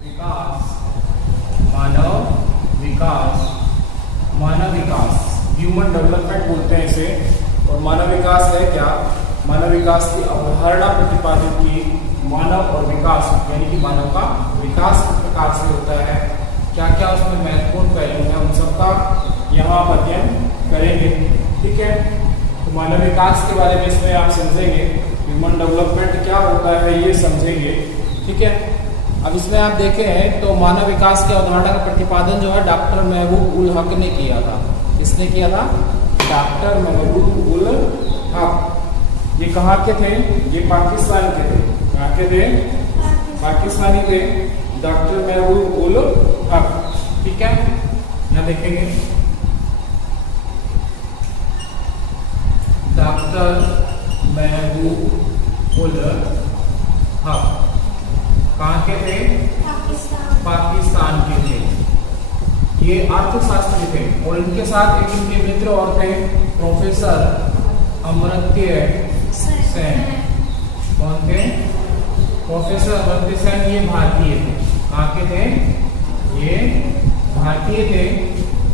विकास, मानव विकास, मानव विकास, human development बोलते हैं इसे। और मानव विकास है क्या? मानव विकास की अवधारणा प्रतिपादित की मानव और विकास यानी कि मानव का विकास किस प्रकार से होता है, क्या क्या उसमें महत्वपूर्ण पहलू है, उन सबका यहाँ आप अध्ययन करेंगे। ठीक है, तो मानव विकास के बारे में इसमें आप समझेंगे, ह्यूमन डेवलपमेंट क्या होता है ये समझेंगे। ठीक है, अब इसमें आप देखें हैं तो मानव विकास की अवधारणा का प्रतिपादन जो है डॉक्टर महबूब उल हक ने किया था। किसने किया था? डॉक्टर महबूब उल हक। ये कहाँ के थे? ये पाकिस्तान के थे। कहाँ के थे? पाकिस्तानी थे, डॉक्टर महबूब उल हक। ठीक है, यहाँ देखेंगे डॉक्टर महबूब उल हक कहाँ के थे? पाकिस्तान के थे। ये अर्थशास्त्री थे और इनके साथ एक इनके मित्र और थे, प्रोफेसर अमर्त्य सेन। कौन थे? प्रोफेसर अमर्त्य सेन। ये भारतीय थे। कहाँ के थे? ये भारतीय थे।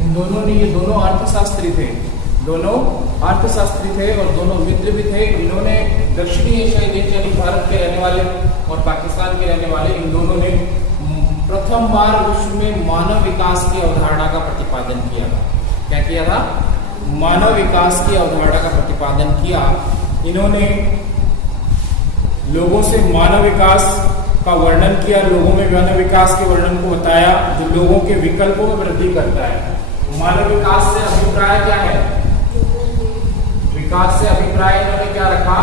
इन दोनों ने, ये दोनों अर्थशास्त्री थे, दोनों अर्थशास्त्री थे और दोनों मित्र भी थे। इन्होंने दक्षिणी एशियाई देश यानी भारत के रहने वाले और पाकिस्तान के रहने वाले, इन दोनों ने प्रथम बार विश्व में मानव विकास की अवधारणा का प्रतिपादन किया था। क्या किया था? मानव विकास की अवधारणा का प्रतिपादन किया। इन्होंने लोगों से मानव विकास का वर्णन किया, लोगों में मानव विकास के वर्णन को बताया जो लोगों के विकल्पों में वृद्धि करता है। मानव विकास से अभिप्राय क्या है? विकास से अभिप्राय इन्होंने क्या रखा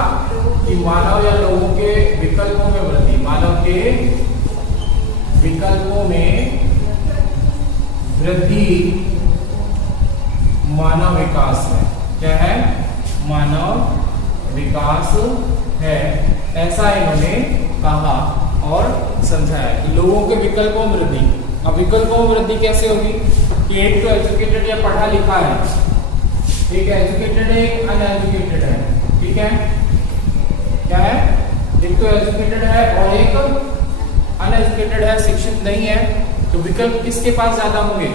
कि मानव या लोगों के विकल्पों में वृद्धि, मानव के विकल्पों में वृद्धि मानव विकास है। क्या है? मानव विकास है, ऐसा इन्होंने कहा और समझाया कि लोगों के विकल्पों में वृद्धि। अब विकल्पों में वृद्धि कैसे होगी कि एक तो एजुकेटेड या पढ़ा लिखा है, ठीक है, एजुकेटेड है, एक अनएजुकेटेड है। ठीक है, क्या है? एक तो एजुकेटेड है और एक अनएजुकेटेड है, शिक्षित नहीं है। तो विकल्प किसके पास ज्यादा होंगे?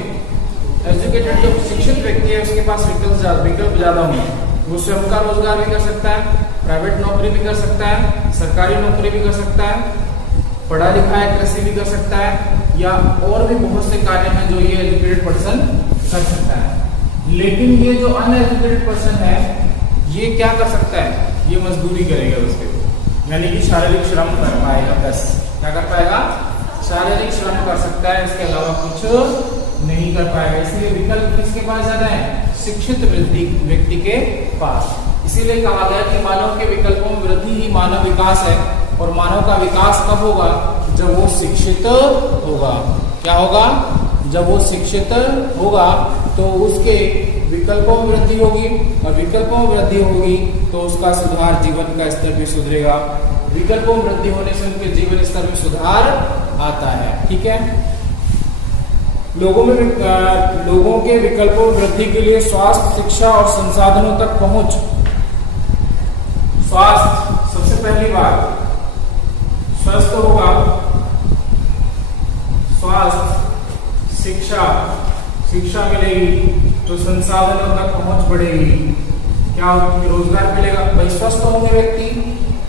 एजुकेटेड जो शिक्षित व्यक्ति है उसके पास विकल्प ज्यादा होंगे। वो स्वयं का रोजगार भी कर सकता है, प्राइवेट नौकरी भी कर सकता है, सरकारी नौकरी भी कर सकता है, पढ़ा लिखा है, कृषि भी कर सकता है, या और भी बहुत से कार्य हैं जो ये एजुकेटेड पर्सन कर सकता है। लेकिन ये जो अनएजुकेटेड पर्सन है ये क्या कर सकता है? ये मजदूरी करेगा उसके, यानी कि शारीरिक श्रम कर पाएगा। बस क्या कर पाएगा? शारीरिक श्रम कर सकता है, इसके अलावा कुछ नहीं कर पाएगा। इसलिए विकल्प किसके पास ज्यादा है? शिक्षित व्यक्ति के पास। इसीलिए कहा गया कि मानव के विकल्पों में वृद्धि ही मानव विकास है। और मानव का विकास कब होगा? जब वो शिक्षित होगा। क्या होगा? जब वो शिक्षित होगा तो उसके विकल्पों में वृद्धि होगी, और विकल्पों में वृद्धि होगी तो उसका सुधार, जीवन का स्तर भी सुधरेगा। विकल्पों में वृद्धि होने से उनके जीवन स्तर में सुधार आता है। ठीक है, लोगों के विकल्पों में वृद्धि के लिए स्वास्थ्य, शिक्षा और संसाधनों तक पहुंच। स्वास्थ्य, सबसे पहली बात स्वस्थ होगा, स्वास्थ्य, शिक्षा मिलेगी तो संसाधनों तक पहुंच बढ़ेगी। क्या होगा? रोजगार मिलेगा। भाई स्वस्थ होंगे व्यक्ति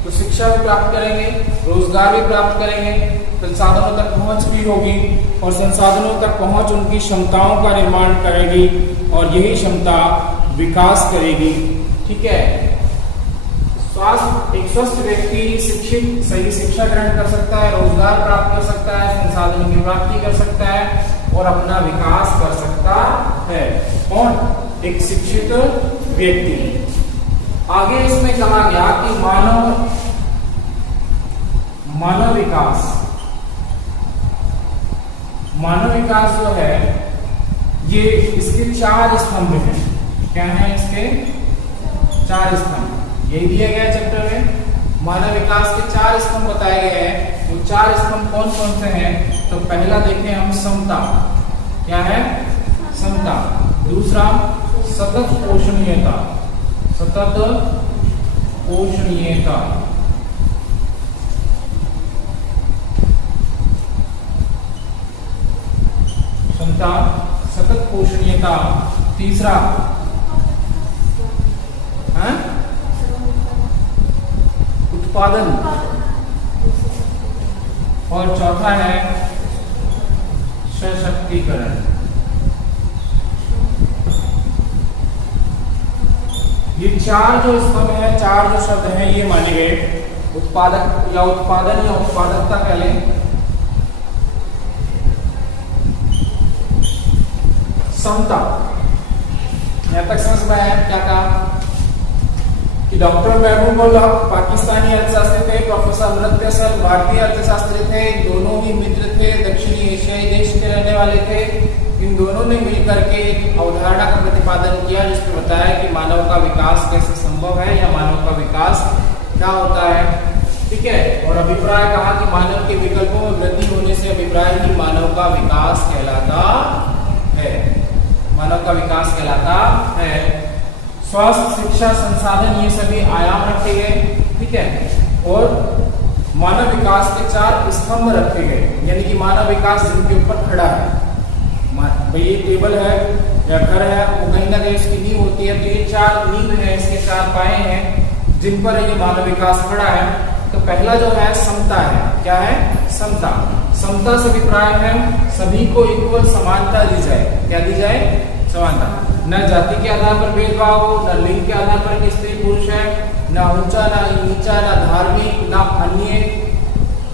तो शिक्षा भी प्राप्त करेंगे, रोजगार भी प्राप्त करेंगे, संसाधनों तक पहुंच भी होगी, और संसाधनों तक पहुंच उनकी क्षमताओं का निर्माण करेगी और यही क्षमता विकास करेगी। ठीक है, स्वास्थ्य, एक स्वस्थ व्यक्ति शिक्षित, सही शिक्षा ग्रहण कर सकता है, रोजगार प्राप्त कर सकता है, संसाधनों की प्राप्ति कर सकता है और अपना विकास कर सकता है। कौन? एक शिक्षित व्यक्ति। आगे इसमें कहा गया कि मानव विकास जो है ये इसके 4 स्तंभ हैं। क्या है इसके? 4 स्तंभ। यही दिया गया चैप्टर में। मानव विकास के 4 स्तंभ बताए गए हैं। वो 4 स्तंभ कौन कौन से हैं? तो पहला देखें हम समता। क्या है? समता। दूसरा सतत पोषणीयता, सतत पोषणीयता। क्षमता, सतत पोषणीयता, तीसरा उत्पादन, और चौथा है सशक्तिकरण। ये चार जो स्तंभ है, चार जो शब्द हैं, ये माने गए। उत्पादक या उत्पादन या उत्पादकता कह लें, समता। यहां तक समझ में आया क्या कहा कि डॉक्टर महबूबुल हक पाकिस्तानी अर्थशास्त्री थे, प्रोफेसर अमृत हसन भारतीय अर्थशास्त्री थे, दोनों ही मित्र थे, दक्षिणी एशियाई देश के रहने वाले थे। इन दोनों ने मिलकर के एक अवधारणा का प्रतिपादन किया जिसमें बताया कि मानव का विकास कैसे संभव है या मानव का विकास क्या होता है, ठीक है। और अभिप्राय कहा कि मानव के विकल्पों में वृद्धि होने से अभिप्राय ही मानव का विकास कहलाता है, मानव का विकास कहलाता है। स्वास्थ्य, शिक्षा, संसाधन, ये सभी आयाम रखे गए, ठीक है। और मानव विकास के 4 स्तंभ रखे गए, यानी कि मानव विकास जिनके ऊपर खड़ा है। भाई ये टेबल है या घर है, वो कहीं ना कहीं इसकी नींव होती है, तो ये 4 नींव है, इसके 4 पाए हैं जिन पर ये मानव विकास खड़ा है। तो पहला जो है समता है। क्या है? समता। समता से अभिप्राय है सभी को इक्वल समानता दी जाए। क्या दी जाए? समानता। न जाति के आधार पर भेदभाव हो, न लिंग के आधार पर कि स्त्री पुरुष है, न ऊंचा न नीचा, न धार्मिक न अन्य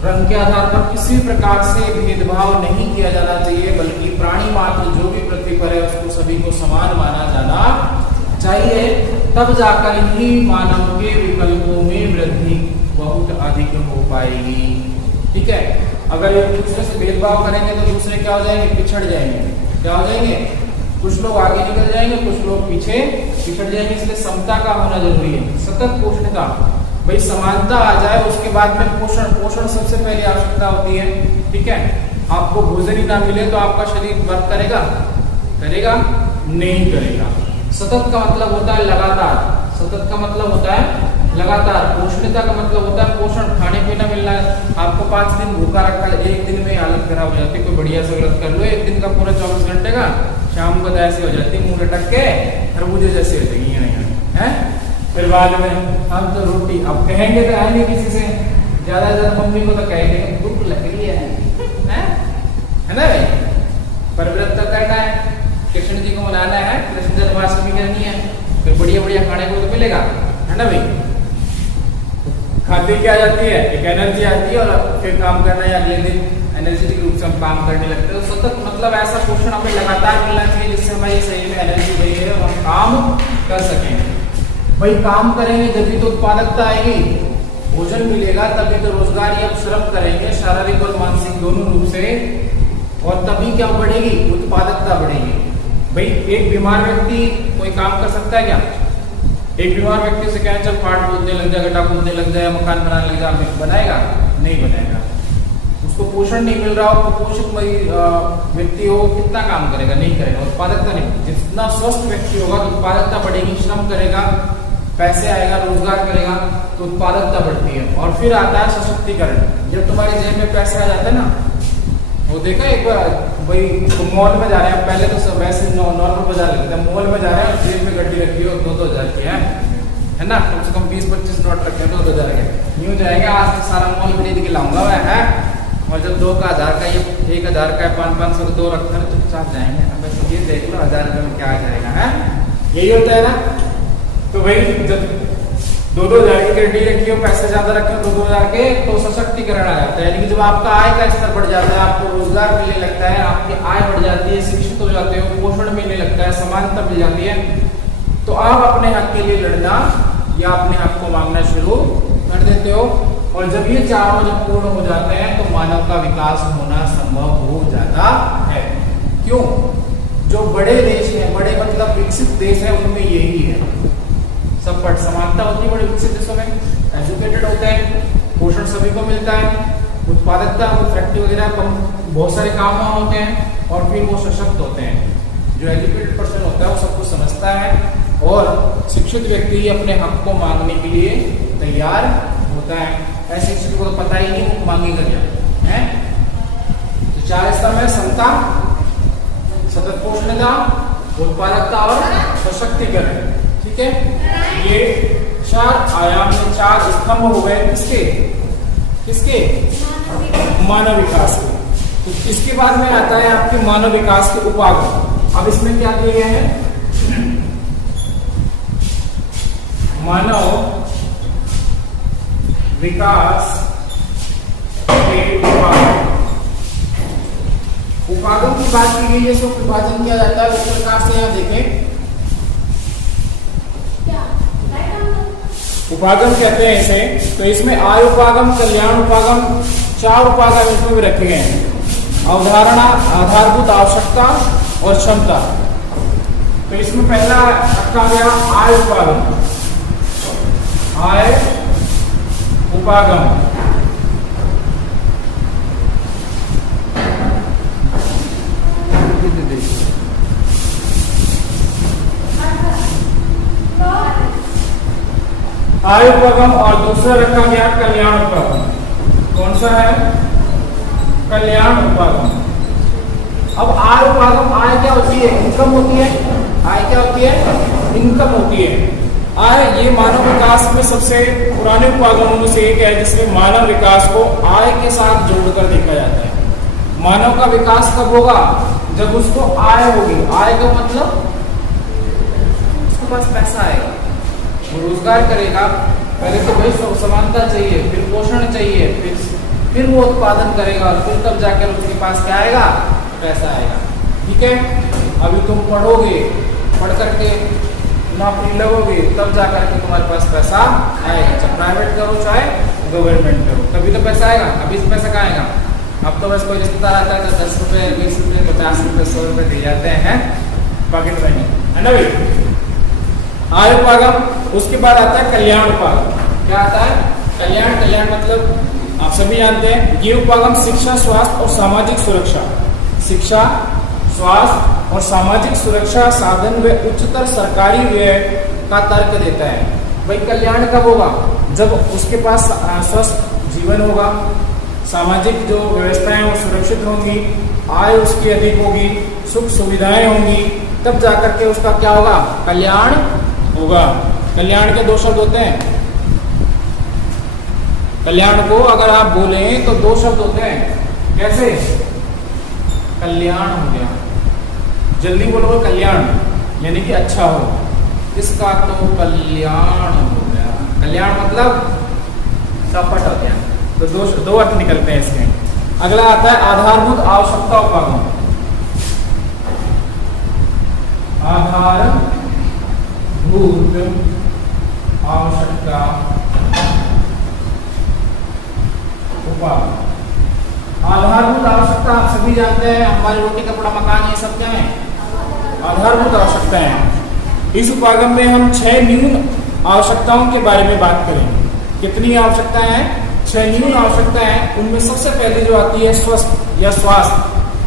रंग के आधार पर किसी प्रकार से भेदभाव नहीं किया जाना चाहिए, बल्कि प्राणी मात्र जो भी पृथ्वी पर है उसको सभी को समान माना जाना चाहिए। तब जाकर ही मानव के विकल्पों में वृद्धि बहुत अधिक हो पाएगी, ठीक है। अगर एक दूसरे से भेदभाव करेंगे तो दूसरे क्या हो जाएंगे? पिछड़ जाएंगे। क्या हो जाएंगे? कुछ लोग आगे निकल जाएंगे, कुछ लोग पीछे पिछड़ जाएंगे। इसलिए समता का होना जरूरी है। सतत पोषणता, भाई समानता आ जाए, उसके बाद में पोषण। पोषण सबसे पहली आवश्यकता होती है, ठीक है। आपको भोजन ही ना मिले तो आपका शरीर वर्क करेगा? करेगा नहीं करेगा। सतत का मतलब होता है लगातार। सतत का मतलब होता है लगातार। पोषणता का मतलब होता है पोषण, खाने पीना मिलना है। आपको 5 दिन भूखा रखा है, एक दिन में हालत खराब हो जाती है। कोई बढ़िया से व्रत कर लो, एक दिन का पूरा 24 घंटे का, शाम को तो ऐसी हो जाती है मुंह लटक के खरबूजे जैसे हो जाएगी है। फिर बाद में हम तो रोटी, अब कहेंगे तो है नहीं किसी से, ज्यादा ज्यादा मम्मी को तो कहेंगे भूख लग रही है ना भाई। पर व्रत तो करना है, कृष्ण जी को मनाना है, कृष्ण जन्माष्टमी करनी है, फिर बढ़िया बढ़िया खाने को तो मिलेगा, है ना भाई। खाते क्या जाती है? एक एनर्जी आती है और फिर काम करना है, अगले दिन एनर्जेटिक रूप से हम काम करने लगते हैं। तो सतत मतलब ऐसा पोषण हमें लगातार मिलना चाहिए जिससे हमारी शरीर में एनर्जी रही है और हम काम कर सकेंगे। भाई काम करेंगे तभी तो उत्पादकता आएगी, भोजन मिलेगा तभी तो रोजगार या श्रम करेंगे शारीरिक और मानसिक दोनों रूप से, और तभी क्या बढ़ेगी? उत्पादकता बढ़ेगी। भाई एक बीमार व्यक्ति कोई काम कर सकता है क्या? एक बीमार व्यक्ति से क्या चल फाट कूदने लग जाए, गड्ढा कूदने लग जाए, मकान बनाने लग जाए, बनाएगा? नहीं बनाएगा। उसको पोषण नहीं मिल रहा हो, कुपोषित व्यक्ति हो, कितना काम करेगा? नहीं करेगा। उत्पादकता नहीं। जितना स्वस्थ व्यक्ति होगा तो उत्पादकता बढ़ेगी, श्रम करेगा, पैसे आएगा, रोजगार करेगा, तो उत्पादकता बढ़ती है। और फिर आता है सशक्तिकरण। जब तुम्हारी जेब में पैसे आ जाते हैं ना, वो देखा एक बार भाई तो मॉल में जा रहे हैं, पहले तो सब वैसे नॉर्मल बाजार लगता है, मॉल में जा रहे हैं, जेब में गड्डी रखी हो 2-2 हज़ार की है ना, कम से कम 20-25 नोट रखे हैं, 2-2 हज़ार के। यूँ जाएगा आज तो सारा मॉल खरीद के लाऊंगा मैं, है। और जब 2 का 1000 का, ये 1000 का 500 2 रखकर चुपचाप जाएंगे। अब ये देख लो 1000 रुपये में क्या आ जाएगा, है। यही होता है ना। तो भाई जब 2-2 हज़ार की गड्डी रखी हो, पैसे ज्यादा रखे हो 2-2 हज़ार के, तो सशक्तिकरण आ जाता है। यानी कि जब आपका आय का स्तर बढ़ जाता है, आपको रोजगार मिलने लगता है, आपकी आय बढ़ जाती है, शिक्षित हो जाते हो, पोषण मिलने लगता है, समानता मिल जाती है, तो आप अपने हक के लिए लड़ना या अपने हक को मांगना शुरू कर देते हो। और जब ये चारों जब पूर्ण हो जाते हैं तो मानव का विकास होना संभव हो जाता है। क्यों? जो बड़े देश हैं, बड़े मतलब विकसित देश है, उनमें यही है। सब पर समानता होती है बड़े विकसित देशों में, एजुकेटेड होते हैं, पोषण सभी को मिलता है, उत्पादकता, फैक्ट्री वगैरह कम, बहुत सारे काम वहाँ होते हैं, और फिर वो सशक्त होते हैं। जो एजुकेटेड पर्सन होता है वो सब कुछ समझता है, और शिक्षित व्यक्ति अपने हक को मांगने के लिए तैयार होता है। ऐसे किसी को तो पता ही नहीं वो मांगेगा क्या, है। तो 4 स्तंभ है: समता, सतत पोषणता, उत्पादकता और सशक्तिकरण। ठीक है, ये 4 आयाम में 4 स्तंभ हो गए किसके किसके मानव विकास के। तो इसके बाद में आता है आपके मानव विकास के उपागम। अब इसमें क्या दिए गए हैं, मानव विकास के उपागम की बात की गई है। सो विभाजन किया जाता है उस प्रकार से, यहाँ देखें उपागम कहते हैं इसे। तो इसमें आय उपागम, कल्याण उपागम, 4 उपागम इसमें भी रखे गए हैं। अवधारणा, आधारभूत आवश्यकता और क्षमता। तो इसमें पहला रखा गया आय उपागम। आय उपागम आय उपागम, और दूसरा रखा गया कल्याण उपागम। कौन सा है, कल्याण उपागम। अब आय उपागम, आय क्या होती है, इनकम होती है। आय क्या होती है, इनकम होती है। आय ये मानव विकास में सबसे पुराने उपागमों में से एक है, जिसमें मानव विकास को आय के साथ जोड़कर देखा जाता है। मानव का विकास कब होगा, जब उसको आय होगी। आय का मतलब उसके पास पैसा आएगा, वो रोजगार करेगा। पहले तो भाई समानता चाहिए, फिर पोषण चाहिए, फिर वो उत्पादन करेगा, और फिर तब जाकर उसके पास क्या आएगा, पैसा आएगा। ठीक है, अभी तुम पढ़ोगे, पढ़ करके नौकरी लगोगे, तब जाकर के तुम्हारे पास पैसा आएगा। चाहे प्राइवेट करो चाहे गवर्नमेंट करो, तभी तो पैसा आएगा। अभी से पैसा कहाँ आएगा। अब तो बस कोई रिश्तेदार आता है तो 10 रुपए, 20 रुपए, 50 रुपए, 100 रुपए दे जाते हैं पॉकेट मनी, है ना भाई। आय उपागम, उसके बाद आता है कल्याण उपागम। क्या आता है, कल्याण। कल्याण मतलब आप सभी जानते हैं, ये उपागम शिक्षा, स्वास्थ्य और सामाजिक सुरक्षा, शिक्षा, स्वास्थ्य और सामाजिक सुरक्षा साधन व उच्चतर सरकारी व्यय का तर्क देता है। भाई कल्याण कब होगा, जब उसके पास स्वस्थ जीवन होगा, सामाजिक जो व्यवस्थाएं वो सुरक्षित होंगी, आय उसकी अधिक होगी, सुख सुविधाएं होंगी, तब जाकर के उसका क्या होगा, कल्याण होगा। कल्याण के 2 शब्द होते हैं। कल्याण को अगर आप बोले तो 2 शब्द होते हैं। कैसे, कल्याण हो गया, जल्दी बोलो कल्याण, यानी कि अच्छा हो, इसका तो कल्याण हो गया। कल्याण मतलब चौपट हो गया। तो 2 अर्थ निकलते हैं इसके। अगला आता है आधारभूत आवश्यकता उपागम। आधारभूत आवश्यकता उपागम। आधारभूत आवश्यकता आप सभी जानते हैं, हमारी रोटी कपड़ा मकान ये सब क्या है, आधारभूत आवश्यकता है। इस उपागम में हम 6 न्यून आवश्यकताओं के बारे में बात करेंगे। कितनी आवश्यकताएं हैं, 6 न्यून आवश्यकताएं हैं। उनमें सबसे पहले जो आती है स्वस्थ या स्वास्थ्य।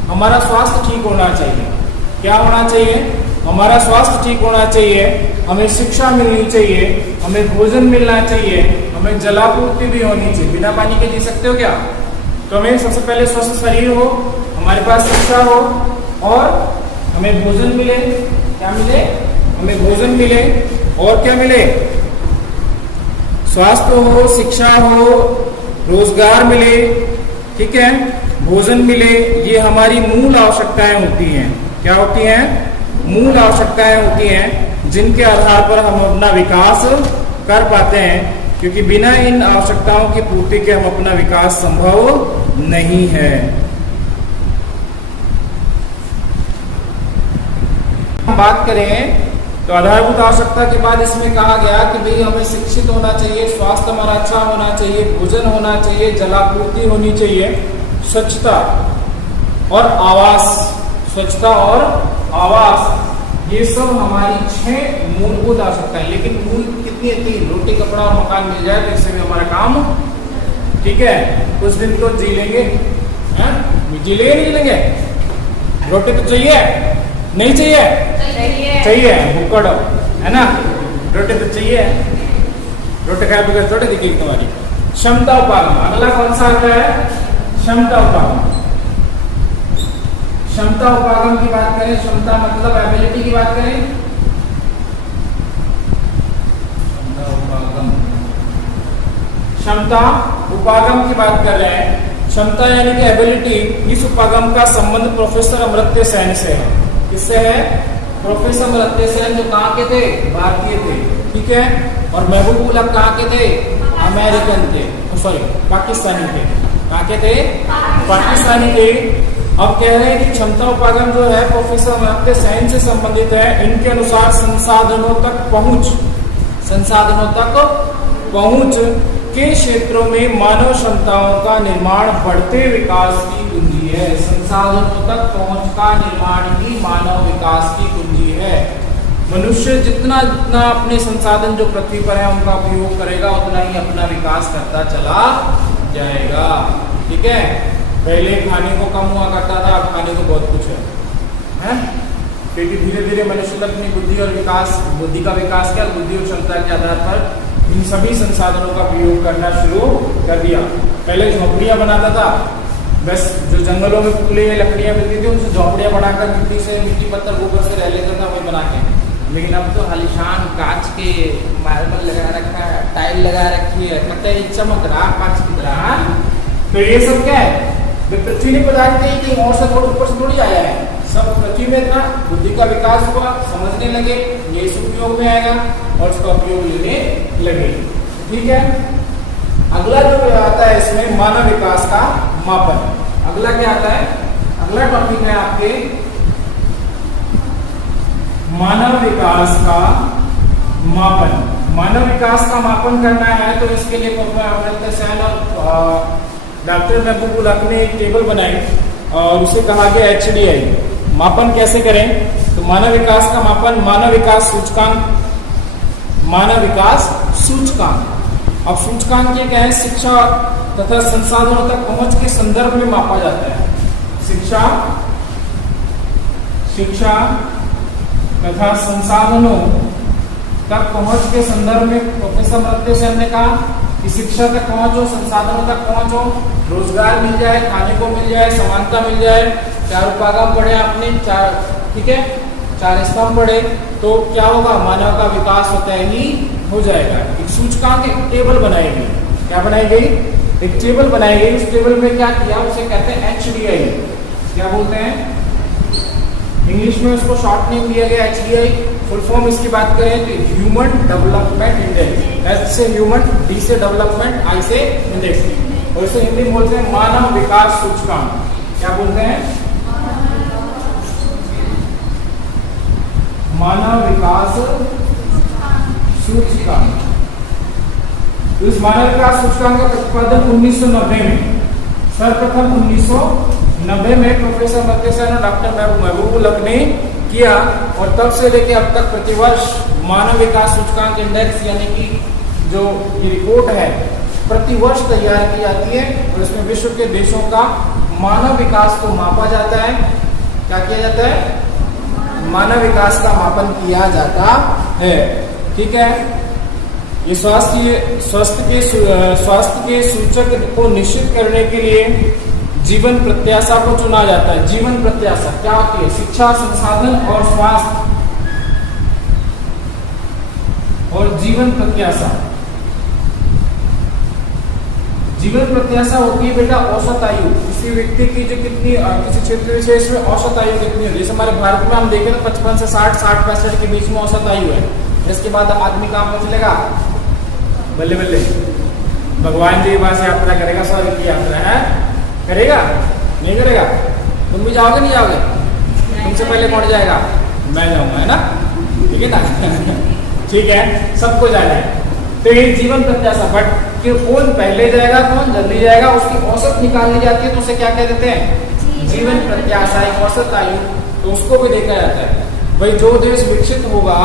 हमारा स्वास्थ्य ठीक होना चाहिए। क्या होना चाहिए, हमारा स्वास्थ्य ठीक होना चाहिए, हमें शिक्षा मिलनी चाहिए, हमें भोजन मिलना चाहिए, हमें जलापूर्ति भी होनी चाहिए। बिना पानी के जी सकते हो क्या। तो हमें सबसे पहले स्वस्थ शरीर हो, हमारे पास शिक्षा हो, और हमें भोजन मिले। क्या मिले, हमें भोजन मिले, और क्या मिले, स्वास्थ्य हो, शिक्षा हो, रोजगार मिले, ठीक है, भोजन मिले। ये हमारी मूल आवश्यकताएं होती हैं। क्या होती हैं, मूल आवश्यकताएं होती हैं, जिनके आधार पर हम अपना विकास कर पाते हैं, क्योंकि बिना इन आवश्यकताओं की पूर्ति के हम अपना विकास संभव नहीं है। हम बात करें तो आधारभूत आवश्यकता के बाद इसमें कहा गया कि भाई हमें शिक्षित होना चाहिए, स्वास्थ्य हमारा अच्छा होना चाहिए, भोजन होना चाहिए, जलापूर्ति होनी चाहिए, स्वच्छता और आवास। स्वच्छता और आवास, ये सब हमारी 6 मूलभूत आवश्यकताएं। लेकिन मूल कितनी थी, रोटी कपड़ा और मकान मिल जाए तो इससे भी हमारा काम ठीक है, कुछ दिन तो जी लेंगे। जी लेंगे नहीं जी लेंगे, रोटी तो चाहिए नहीं चाहिए, चाहिए भूखड़ है ना, रोटी तो चाहिए, रोटी खाए बगैर थोड़ी दिखेगी तुम्हारी। क्षमता उपागम, अगला कौन सा आता है, क्षमता उपागम। क्षमता उपागम की बात करें, क्षमता मतलब एबिलिटी की बात करें, क्षमता उपागम की बात कर रहे हैं। क्षमता यानी कि एबिलिटी, इस उपागम का संबंध प्रोफेसर अमर्त्य सेन से है। किससे है? प्रोफेसर अमर्त्य सेन, जो कहाँ के थे? भारतीय थे, ठीक है। और महबूब उल हक कहाँ के थे? अमेरिकन थे, सॉरी पाकिस्तानी थे। कहाँ के थे? पाकिस्तानी थे। अब कह रहे हैं कि क्षमता उपागम जो है प्रोफेसर अमर्त्य सेन से संबंधित है। इनके अनुसार संसाधनों तक पहुंच के क्षेत्रों में मानव क्षमताओं का निर्माण बढ़ते विकास की कुंजी है। संसाधनों तक पहुंच का निर्माण ही मानव विकास की कुंजी है। मनुष्य जितना जितना अपने संसाधन जो पृथ्वी पर है उनका उपयोग करेगा, उतना ही अपना विकास करता चला जाएगा, ठीक है। पहले खाने को कम हुआ करता था, अब खाने को बहुत कुछ है? क्योंकि धीरे धीरे मनुष्य ने अपनी बुद्धि का विकास किया, बुद्धि और क्षमता के आधार पर इन सभी संसाधनों का प्रयोग करना शुरू कर दिया। पहले झोपड़ियां बनाता था, बस जो जंगलों में फूले लकड़ियां मिलती थी उनसे झोपड़ियां बनाकर मिट्टी पत्थर गोबर से रह लेता था, वही बना के। लेकिन अब तो आलीशान कांच के मार्बल लगा रखा है, टाइल लगा रखी है, कटई चमक रहा कांच की तरह। तो ये सब क्या है? पृथ्वी ने पदार्थ कहीं और से थोड़ा ऊपर से थोड़ी आया है, सब पृथ्वी में था। बुद्धि का विकास हुआ, समझने लगे, ये इस उपयोग में आएगा और उसका उपयोग लेने लगे, ठीक है। अगला जो आता है इसमें मानव विकास का मापन। अगला क्या आता है? अगला टॉपिक है आपके मानव विकास का मापन। मानव विकास का मापन करना है तो इसके लिए प्रोफेसर अमर्त्य सेन और डॉक्टर महबूब उल हक ने एक टेबल बनाई और उसे कहा गया HDI। मापन कैसे करें? तो मानव विकास का मापन, मानव विकास सूचकांक। अब सूचकांक ये क्या है? शिक्षा तथा संसाधनों तक पहुंच के संदर्भ में मापा जाता है। शिक्षा तथा संसाधनों तक पहुंच के संदर्भ में प्रोफेसर अमर्त्य सेन ने कहा कि शिक्षा तक पहुंचो, संसाधनों तक पहुंचो, रोजगार मिल जाए, खाने को मिल जाए, समानता मिल जाए, चार उपागम पढ़े आपने, चार, ठीक है, चार स्तंभ पढ़े, तो क्या होगा? मानव का विकास होता ही हो जाएगा। एक सूचकांक, एक टेबल बनाएगी। क्या बनाई गई? एक टेबल बनाई गई। उस टेबल में क्या किया? उसे कहते हैं HDI। क्या बोलते हैं? इंग्लिश में उसको शॉर्ट नेम दिया गया HDI। फुल फॉर्म इसकी बात करें तो ह्यूमन डेवलपमेंट इंडेक्स। H से ह्यूमन, D से डेवलपमेंट, I से इंडेक्स, और इसे हिंदी में बोलते हैं मानव विकास सूचकांक। क्या बोलते हैं? मानव विकास सूचकांक। इस मानव विकास सूचकांक का प्रतिपादन 1990 में, सर्वप्रथम 1990 में प्रोफेसर अमर्त्य सेन और डॉक्टर महबूब उल हक ने किया, और तब से लेकर अब तक प्रतिवर्ष मानव विकास सूचकांक इंडेक्स यानी कि जो ये रिपोर्ट है प्रतिवर्ष तैयार की जाती है, और इसमें विश्व के देशों का मानव विकास को मापा जाता है। क्या किया जाता है? मानव विकास का मापन किया जाता है, ठीक है। ये स्वास्थ्य के सूचक को निश्चित करने के लिए जीवन प्रत्याशा को चुना जाता है। जीवन प्रत्याशा क्या होती है? शिक्षा, संसाधन और स्वास्थ्य, और जीवन प्रत्याशा। जीवन प्रत्याशा होती है बेटा औसत आयु, किसी व्यक्ति की जो कितनी किसी क्षेत्र विशेष में औसत आयु कितनी होती है। जैसे हमारे भारत में हम देखें तो 55 से 60-65 के बीच में औसत आयु है। इसके बाद आदमी कहाँ पहुंच लेगा? बल्ले बल्ले भगवान जी के पास यात्रा करेगा, स्वर्ग की यात्रा है, करेगा नहीं करेगा? तुम भी जाओगे नहीं जाओगे? तुमसे पहले कौन जाएगा? मैं जाऊंगा, है ना, ठीक है ना? ठीक है, सबको जाना है। तो ये जीवन प्रत्याशा, बट कि कौन पहले जाएगा, कौन जल्दी जाएगा, उसकी औसत निकालनी जाती है, तो उसे क्या कह देते हैं? जीवन प्रत्याशा, एक औसत आयु, तो उसको भी देखा जाता है। भाई जो देश विकसित होगा,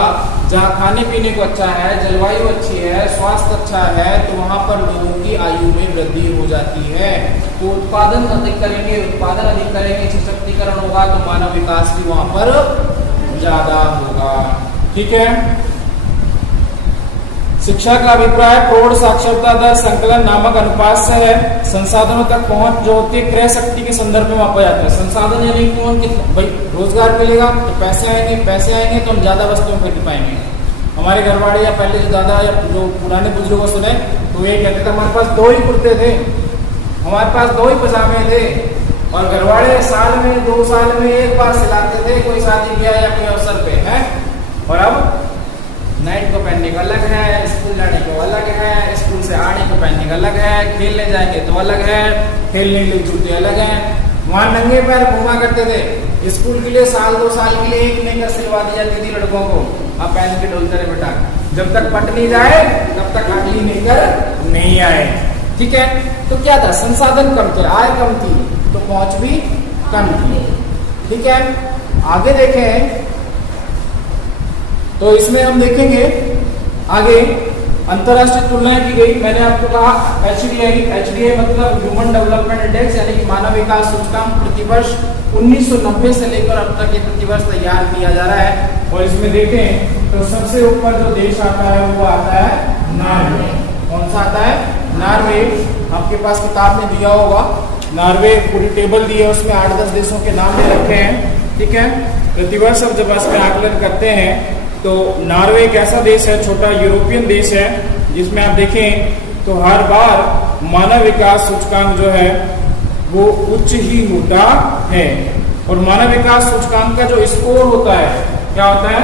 जहाँ खाने पीने को अच्छा है, जलवायु अच्छी है, स्वास्थ्य अच्छा है, तो वहां पर लोगों की आयु में वृद्धि हो जाती है। तो उत्पादन अधिक करेंगे, सशक्तिकरण होगा, तो मानव विकास भी वहां पर ज्यादा होगा, ठीक है। शिक्षा का अभिप्राय प्रौढ़ साक्षरता दर संकलन नामक अनुपात से है। संसाधनों तक पहुंच जो होती है क्रय शक्ति के संदर्भ में मापा जाता है। संसाधन यानी कौन कितना, भाई रोजगार मिलेगा तो पैसे आएंगे तो हम ज्यादा वस्तुएं खरीद पाएंगे। हमारे घर वाले या पहले जो दादा या जो पुराने बुजुर्गों सुने तो ये कहते थे हमारे पास 2 ही कुर्ते थे, हमारे पास 2 ही पजामे थे, और घर वाले साल में 2 साल में एक बार सिलाते थे, कोई शादी ब्याह या कोई अवसर पे है। और अब नाइट को पहनने का अलग है, स्कूल जाने को अलग है, स्कूल से आने को पहनने का अलग है, खेलने जाएंगे तो अलग है, खेलने के लिए जूते अलग हैं। वहां नंगे पैर घूमा करते थे, स्कूल के लिए साल 2 साल के लिए एक नेकर सिलवा दी जाती थी लड़कों को, अब पहन के डोलते रहे बेटा, जब तक पट नहीं जाए तब तक अगली नेकर नहीं आए। ठीक है, तो क्या था, संसाधन कम थे, आय कम थी तो पहुंच भी कम थी। ठीक है, आगे देखें तो इसमें हम देखेंगे आगे अंतरराष्ट्रीय तुलनाएं की गई। मैंने आपको कहा एचडीआई मतलब ह्यूमन डेवलपमेंट इंडेक्स यानी कि मानव विकास सूचकांक प्रतिवर्ष 1990 से लेकर अब तक ये प्रतिवर्ष तैयार किया जा रहा है। और इसमें देखें तो सबसे ऊपर जो देश आता है वो आता है नॉर्वे। कौन सा आता है? नॉर्वे। आपके पास किताब में दिया होगा, नॉर्वे पूरी टेबल दी है, उसमें 8-10 देशों के नाम ले रखे हैं। ठीक है, प्रतिवर्ष अब जब इसमें आकलन करते हैं तो नॉर्वे एक ऐसा देश है, छोटा यूरोपियन देश है, जिसमें आप देखें तो हर बार मानव विकास सूचकांक जो है वो उच्च ही होता है। और मानव विकास सूचकांक का जो स्कोर होता है, क्या होता है?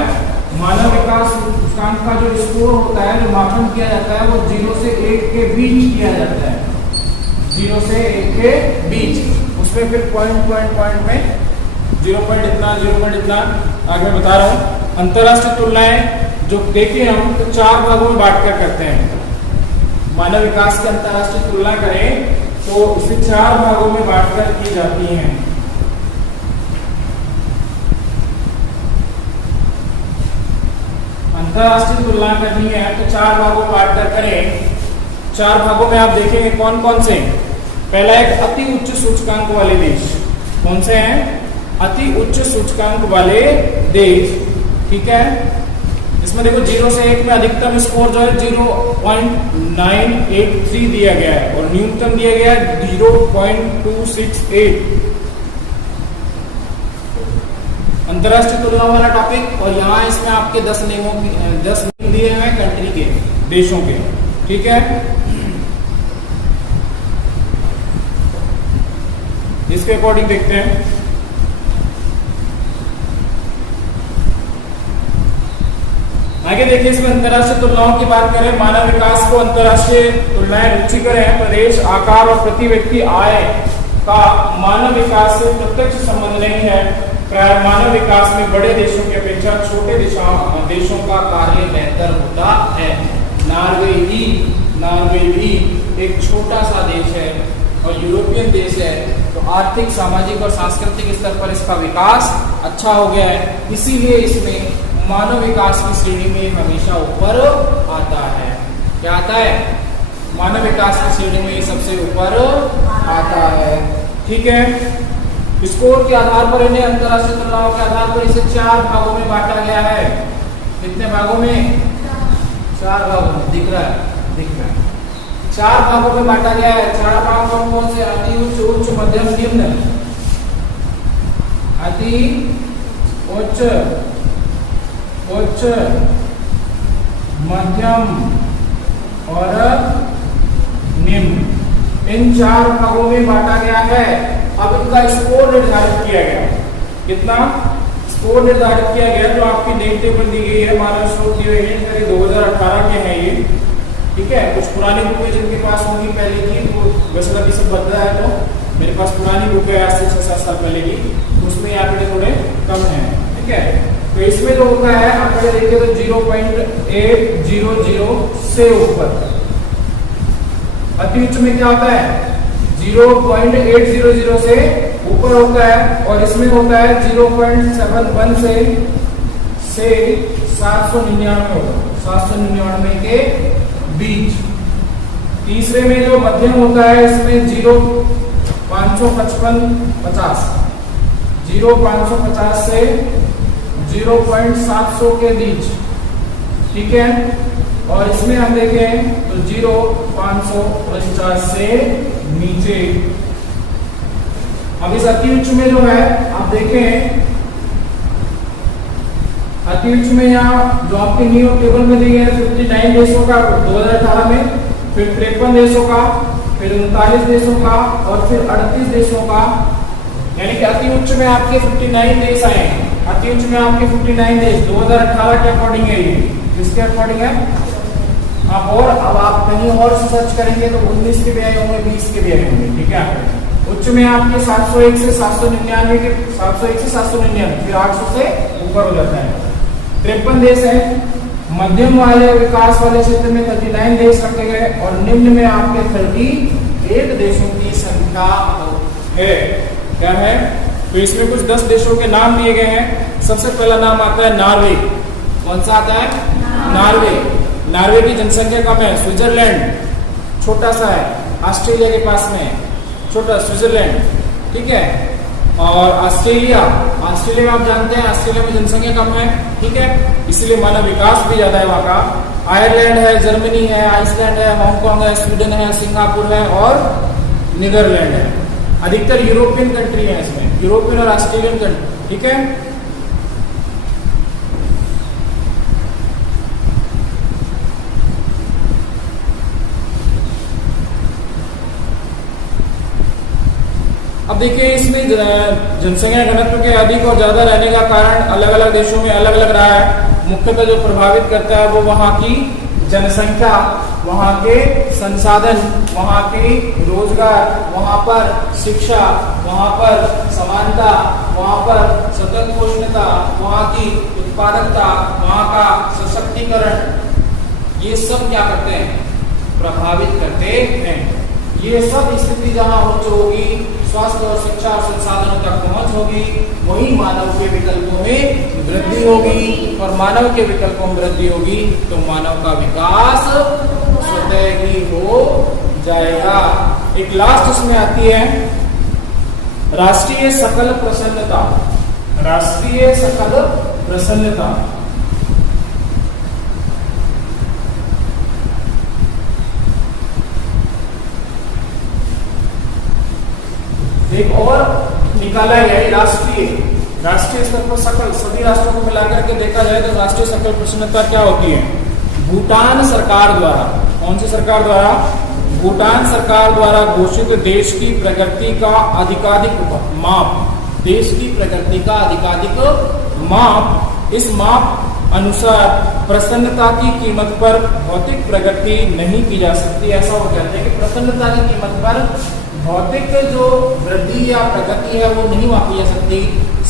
मानव विकास सूचकांक का जो स्कोर होता है, जो मापन किया जाता है, वो 0 से 1 के बीच किया जाता है। 0 से 1 के बीच, उसमें फिर पॉइंट में 0 इतना आगे बता रहा हूं। अंतरराष्ट्रीय तुलनाएं जो देखें हम तो 4 भागों में बांटकर करते हैं। मानव विकास की अंतरराष्ट्रीय तुलना करें तो इसे 4 भागों में बांटकर की जाती हैं। अंतरराष्ट्रीय तुलना करनी है तो 4 भागों में बांटकर करें। 4 भागों में आप देखेंगे कौन कौन से। पहला एक अति उच्च सूचकांक वाले देश। कौन से हैं? अति उच्च सूचकांक वाले देश। ठीक है, इसमें देखो 0 से 1 में अधिकतम स्कोर जो है 0.983 दिया गया है और न्यूनतम दिया गया है 0.268। अंतरराष्ट्रीय तुलना वाला टॉपिक। और यहाँ इसमें आपके 10 नियम दिए हैं कंट्री के, देशों के। ठीक है, इसके अकॉर्डिंग देखते हैं। आगे देखिए, इसमें अंतरराष्ट्रीय तुलनाओं की बात करें। मानव विकास को अंतरराष्ट्रीय तुलनाएं रुचिकर हैं। प्रदेश, आकार और प्रति व्यक्ति आय का मानव विकास से प्रत्यक्ष संबंध नहीं है। प्राय मानव विकास में बड़े देशों की अपेक्षा छोटे देशों का कार्य बेहतर होता है। नॉर्वे भी एक छोटा सा देश है और यूरोपियन देश है, तो आर्थिक, सामाजिक और सांस्कृतिक स्तर पर इसका विकास अच्छा हो गया है, इसीलिए इसमें मानव विकास की श्रेणी में हमेशा ऊपर आता है। क्या आता है? मानव विकास की श्रेणी में सबसे ऊपर आता है। ठीक है, स्कोर के आधार पर इन्हें अंतरराष्ट्रीय तुलनाओं के आधार पर इसे 4 भागों में बांटा गया है। कितने भागों में? 4 भागों में। दिख रहा है 4 भागों में बांटा गया है। 4 भाग कौन से? अति उच्च, उच्च, मध्यम, निम्न। अति उच्च, मध्यम और निम्न, इन 4 भागों में बांटा गया है। अब इनका स्कोर निर्धारित किया गया। कितना स्कोर निर्धारित किया गया? जो आपकी नेट टेबल दी गई है, मानव स्रोत दिए हुए हैं, 2018 के हैं ये। ठीक है, कुछ पुरानी बुकें जिनके पास होंगी पहले की, तो वैसे अभी सब बदला है, तो मेरे पास पुरानी बुक है आज से 6-7 साल पहले की, तो उसमें आंकड़े थोड़े कम है। ठीक है, तो इसमें जो होता है आंकड़े देखिए तो 0.800 से ऊपर। अति उच्च में क्या होता है? 0.800 से ऊपर होता है, और इसमें होता है 0.71 से 799 होगा, 799 के बीच। तीसरे में जो मध्यम होता है इसमें 0.550 से 0.700 के बीच। ठीक है, और इसमें हम देखें तो 0,549 से नीचे। अब इस अति उच्च में जो है आप देखें, अति उच्च में यहाँ जो आपके न्यूयॉर्क टेबल में दिए गए 59 देशों का 2018 में, फिर 53 देशों का, फिर 39 देशों का और फिर 38 देशों का, यानी कि अति उच्च में आपके 59 देश आए हैं। अति उच्च में आपके 59 देश 2018 के अकॉर्डिंग है, ये किसके अकॉर्डिंग है आप, और अब आप कहीं और सर्च करेंगे तो 19 के भी आए होंगे, 20 के भी आए होंगे, ठीक है। उच्च में आपके 701 से 799 के 701 से 799, फिर 800 से ऊपर हो जाता है। 53 देश है। मध्यम वाले विकास वाले क्षेत्र में 39 देश रखे गए और निम्न में आपके 31 देशों की संख्या है। क्या है? तो इसमें कुछ 10 देशों के नाम दिए गए हैं। सबसे पहला नाम आता है नॉर्वे। कौन सा आता है? नॉर्वे। नॉर्वे की जनसंख्या कम है। स्विट्जरलैंड छोटा सा है, ऑस्ट्रेलिया के पास में छोटा स्विट्जरलैंड, ठीक है। और ऑस्ट्रेलिया, ऑस्ट्रेलिया में आप जानते हैं ऑस्ट्रेलिया में जनसंख्या कम है, ठीक है, इसलिए मानव विकास भी ज्यादा है वहां का। आयरलैंड है, जर्मनी है, आइसलैंड है, हांगकांग है, स्वीडन है, सिंगापुर है और नीदरलैंड है। अधिकतर यूरोपियन कंट्री है इसमें, यूरोपियन और ऑस्ट्रेलियन कंट्री, ठीक है। अब देखिए इसमें जनसंख्या घनत्व के अधिक और ज्यादा रहने का कारण अलग अलग देशों में अलग अलग रहा है। मुख्यतः जो प्रभावित करता है वो वहाँ की जनसंख्या, वहाँ के संसाधन, वहाँ के रोजगार, वहाँ पर शिक्षा, वहाँ पर समानता, वहाँ पर सततपोषणता, वहाँ की उत्पादकता, वहाँ का सशक्तिकरण, ये सब क्या करते हैं? प्रभावित करते हैं। ये सब स्थिति जहाँ उच्च होगी, स्वास्थ्य और शिक्षा और संसाधनों तक पहुंच होगी, वही मानव के विकल्पों में वृद्धि होगी। और मानव के विकल्पों में वृद्धि होगी तो मानव का विकास स्वतः ही हो जाएगा। एक लास्ट इसमें आती है राष्ट्रीय सकल प्रसन्नता। राष्ट्रीय सकल प्रसन्नता एक और निकाला है राष्ट्रीय स्तर पर सकल सभी राष्ट्रों को मिलाकर के देखा जाए तो राष्ट्रीय सकल प्रसन्नता क्या होती है? भूटान सरकार द्वारा, कौन सी सरकार द्वारा? भूटान सरकार द्वारा घोषित देश की प्रगति का अधिकाधिक माप, देश की प्रगति का अधिकाधिक माप। इस माप अनुसार प्रसन्नता की कीमत पर भौतिक प्रगति नहीं की जा सकती। ऐसा हो जाता है कि प्रसन्नता की कीमत पर भौतिक जो वृद्धि या प्रगति है वो नहीं मापी जा सकती।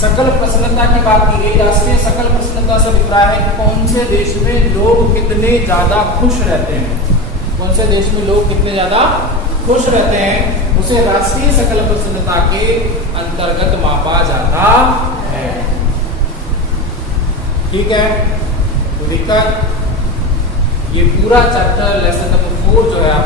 सकल प्रसन्नता की बात की गई। राष्ट्रीय सकल प्रसन्नता से अभिप्राय है कि कौन से देश में लोग कितने ज्यादा खुश रहते हैं, कौन से देश में लोग कितने ज्यादा खुश रहते हैं, उसे राष्ट्रीय सकल प्रसन्नता के अंतर्गत मापा जाता है। ठीक है, तो दिक्कत ये पूरा चैप्टर लेसन नंबर 4 जो है